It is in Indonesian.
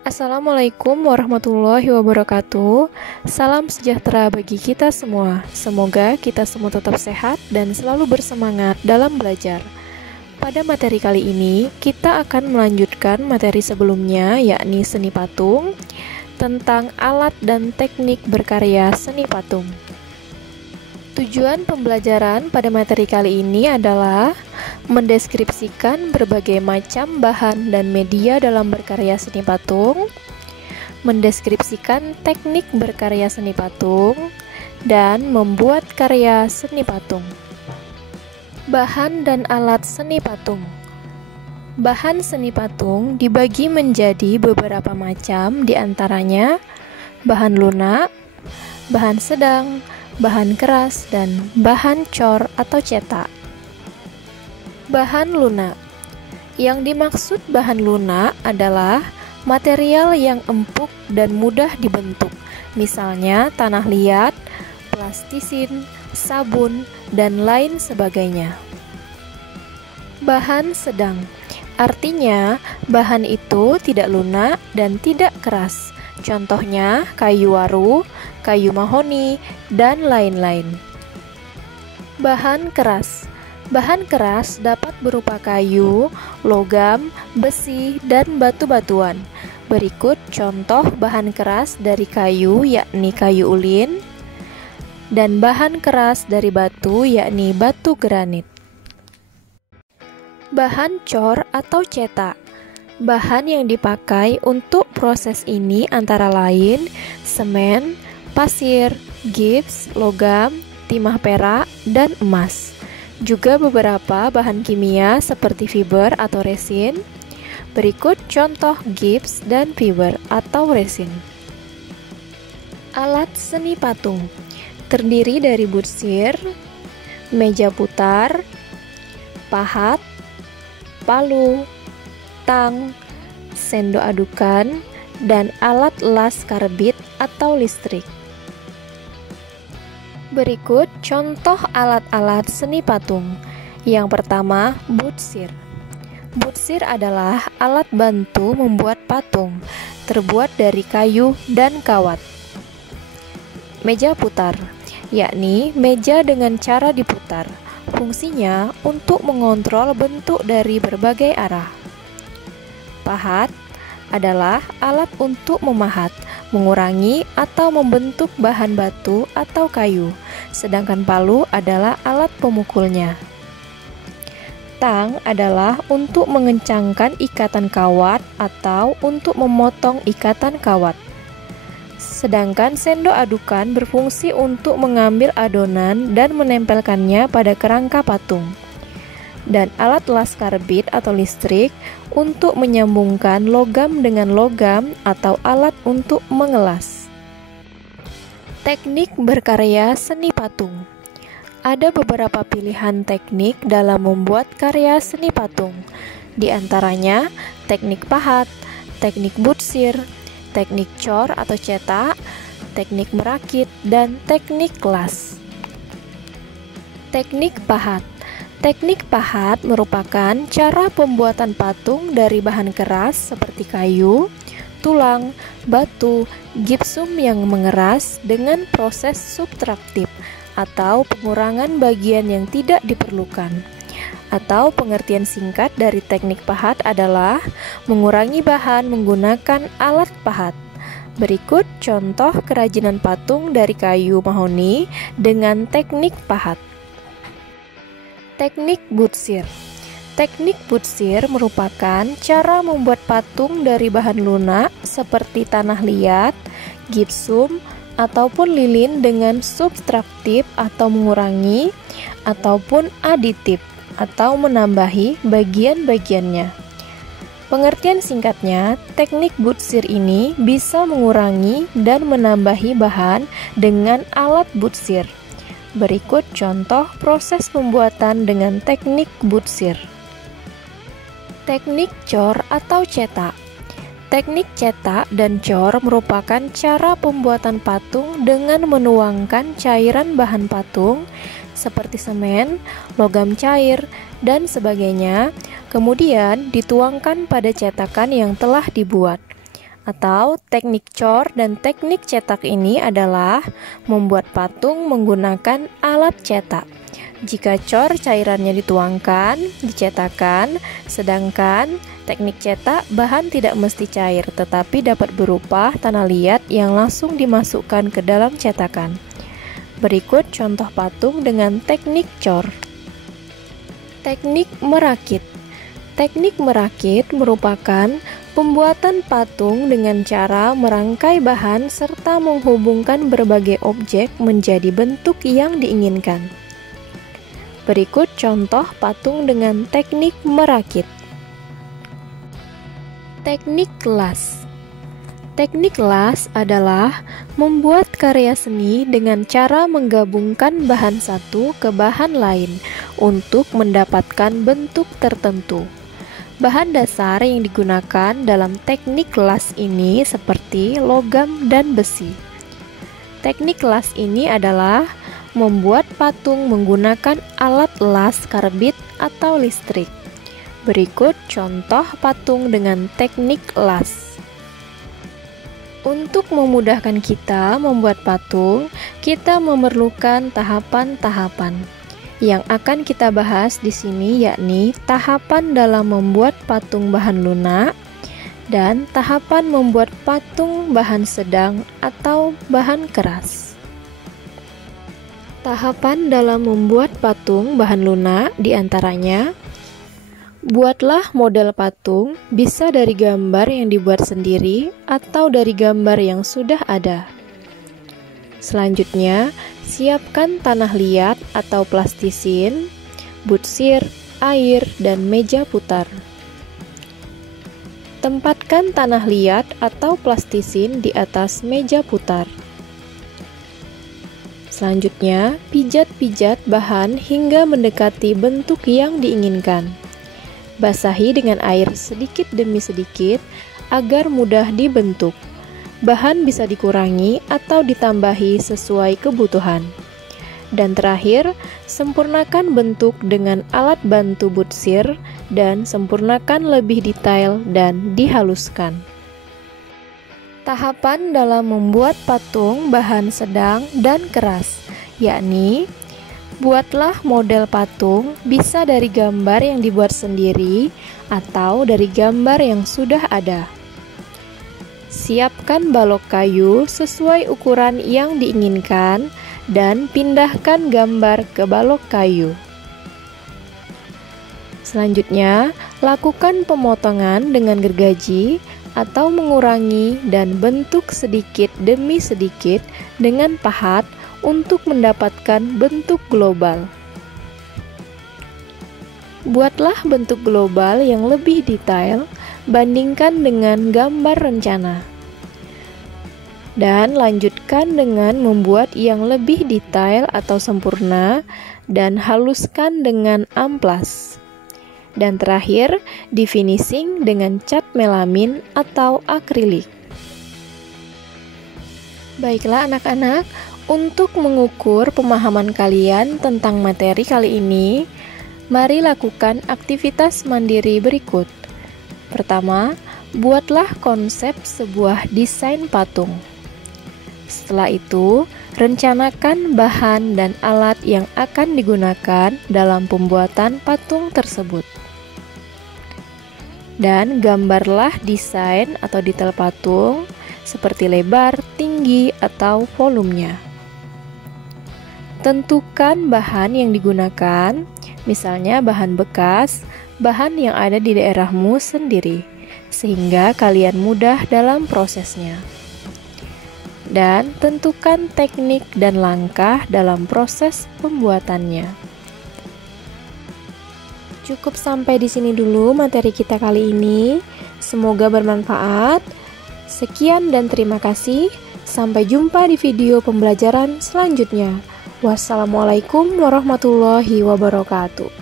Assalamualaikum warahmatullahi wabarakatuh. Salam sejahtera bagi kita semua. Semoga kita semua tetap sehat dan selalu bersemangat dalam belajar. Pada materi kali ini, kita akan melanjutkan materi sebelumnya, yakni seni patung, tentang alat dan teknik berkarya seni patung. Tujuan pembelajaran pada materi kali ini adalah mendeskripsikan berbagai macam bahan dan media dalam berkarya seni patung, mendeskripsikan teknik berkarya seni patung, dan membuat karya seni patung. Bahan dan alat seni patung. Bahan seni patung dibagi menjadi beberapa macam, diantaranya bahan lunak, bahan sedang, bahan keras, dan bahan cor atau cetak. Bahan lunak. Yang dimaksud bahan lunak adalah material yang empuk dan mudah dibentuk, misalnya tanah liat, plastisin, sabun, dan lain sebagainya. Bahan sedang. Artinya, bahan itu tidak lunak dan tidak keras. Contohnya kayu waru, kayu mahoni, dan lain-lain. Bahan keras. Bahan keras dapat berupa kayu, logam, besi, dan batu-batuan. Berikut contoh bahan keras dari kayu, yakni kayu ulin, dan bahan keras dari batu, yakni batu granit. Bahan cor atau cetak. Bahan yang dipakai untuk proses ini antara lain semen, pasir, gips, logam, timah perak, dan emas. Juga beberapa bahan kimia seperti fiber atau resin. Berikut contoh gips dan fiber atau resin. Alat seni patung terdiri dari butsir, meja putar, pahat, palu, tang, sendok adukan, dan alat las karbit atau listrik. Berikut contoh alat-alat seni patung. Yang pertama, butsir. Butsir adalah alat bantu membuat patung, terbuat dari kayu dan kawat. Meja putar, yakni meja dengan cara diputar. Fungsinya untuk mengontrol bentuk dari berbagai arah. Pahat adalah alat untuk memahat, mengurangi atau membentuk bahan batu atau kayu, sedangkan palu adalah alat pemukulnya. Tang adalah untuk mengencangkan ikatan kawat atau untuk memotong ikatan kawat. Sedangkan sendok adukan berfungsi untuk mengambil adonan dan menempelkannya pada kerangka patung. Dan alat las karbit atau listrik untuk menyambungkan logam dengan logam atau alat untuk mengelas. Teknik berkarya seni patung. Ada beberapa pilihan teknik dalam membuat karya seni patung. Di antaranya teknik pahat, teknik butsir, teknik cor atau cetak, teknik merakit, dan teknik las. Teknik pahat. Teknik pahat merupakan cara pembuatan patung dari bahan keras seperti kayu, tulang, batu, gipsum yang mengeras dengan proses subtraktif atau pengurangan bagian yang tidak diperlukan. Atau pengertian singkat dari teknik pahat adalah mengurangi bahan menggunakan alat pahat. Berikut contoh kerajinan patung dari kayu mahoni dengan teknik pahat. Teknik butsir. Teknik butsir merupakan cara membuat patung dari bahan lunak seperti tanah liat, gipsum, ataupun lilin dengan subtraktif atau mengurangi, ataupun aditif atau menambahi bagian-bagiannya. Pengertian singkatnya, teknik butsir ini bisa mengurangi dan menambahi bahan dengan alat butsir. Berikut contoh proses pembuatan dengan teknik butsir. Teknik cor atau cetak. Teknik cetak dan cor merupakan cara pembuatan patung dengan menuangkan cairan bahan patung seperti semen, logam cair, dan sebagainya, kemudian dituangkan pada cetakan yang telah dibuat. atau teknik cor dan teknik cetak ini adalah membuat patung menggunakan alat cetak. Jika cor cairannya dituangkan, dicetakkan, sedangkan teknik cetak bahan tidak mesti cair tetapi dapat berupa tanah liat yang langsung dimasukkan ke dalam cetakan. Berikut contoh patung dengan teknik cor. Teknik merakit. Teknik merakit merupakan pembuatan patung dengan cara merangkai bahan serta menghubungkan berbagai objek menjadi bentuk yang diinginkan. Berikut contoh patung dengan teknik merakit. Teknik las. Teknik las adalah membuat karya seni dengan cara menggabungkan bahan satu ke bahan lain untuk mendapatkan bentuk tertentu. Bahan dasar yang digunakan dalam teknik las ini seperti logam dan besi. Teknik las ini adalah membuat patung menggunakan alat las karbit atau listrik. Berikut contoh patung dengan teknik las. Untuk memudahkan kita membuat patung, kita memerlukan tahapan-tahapan. Yang akan kita bahas di sini yakni tahapan dalam membuat patung bahan lunak dan tahapan membuat patung bahan sedang atau bahan keras. Tahapan dalam membuat patung bahan lunak diantaranya: buatlah model patung, bisa dari gambar yang dibuat sendiri atau dari gambar yang sudah ada. Selanjutnya, siapkan tanah liat atau plastisin, butsir, air, dan meja putar. Tempatkan tanah liat atau plastisin di atas meja putar. Selanjutnya, pijat-pijat bahan hingga mendekati bentuk yang diinginkan. Basahi dengan air sedikit demi sedikit agar mudah dibentuk. Bahan bisa dikurangi atau ditambahi sesuai kebutuhan. Dan terakhir, sempurnakan bentuk dengan alat bantu butsir dan sempurnakan lebih detail dan dihaluskan. Tahapan dalam membuat patung bahan sedang dan keras, yakni buatlah model patung bisa dari gambar yang dibuat sendiri atau dari gambar yang sudah ada. Siapkan balok kayu sesuai ukuran yang diinginkan dan pindahkan gambar ke balok kayu. Selanjutnya, lakukan pemotongan dengan gergaji atau mengurangi dan bentuk sedikit demi sedikit dengan pahat untuk mendapatkan bentuk global. Buatlah bentuk global yang lebih detail, bandingkan dengan gambar rencana. Dan lanjutkan dengan membuat yang lebih detail atau sempurna dan haluskan dengan amplas. Dan terakhir, di finishing dengan cat melamin atau akrilik. Baiklah anak-anak, untuk mengukur pemahaman kalian tentang materi kali ini, mari lakukan aktivitas mandiri berikut. Pertama, buatlah konsep sebuah desain patung. Setelah itu, rencanakan bahan dan alat yang akan digunakan dalam pembuatan patung tersebut. Dan gambarlah desain atau detail patung seperti lebar, tinggi, atau volumenya. Tentukan bahan yang digunakan, misalnya bahan bekas, bahan yang ada di daerahmu sendiri, sehingga kalian mudah dalam prosesnya. Dan tentukan teknik dan langkah dalam proses pembuatannya. Cukup sampai di sini dulu materi kita kali ini. Semoga bermanfaat. Sekian dan terima kasih. Sampai jumpa di video pembelajaran selanjutnya. Wassalamualaikum warahmatullahi wabarakatuh.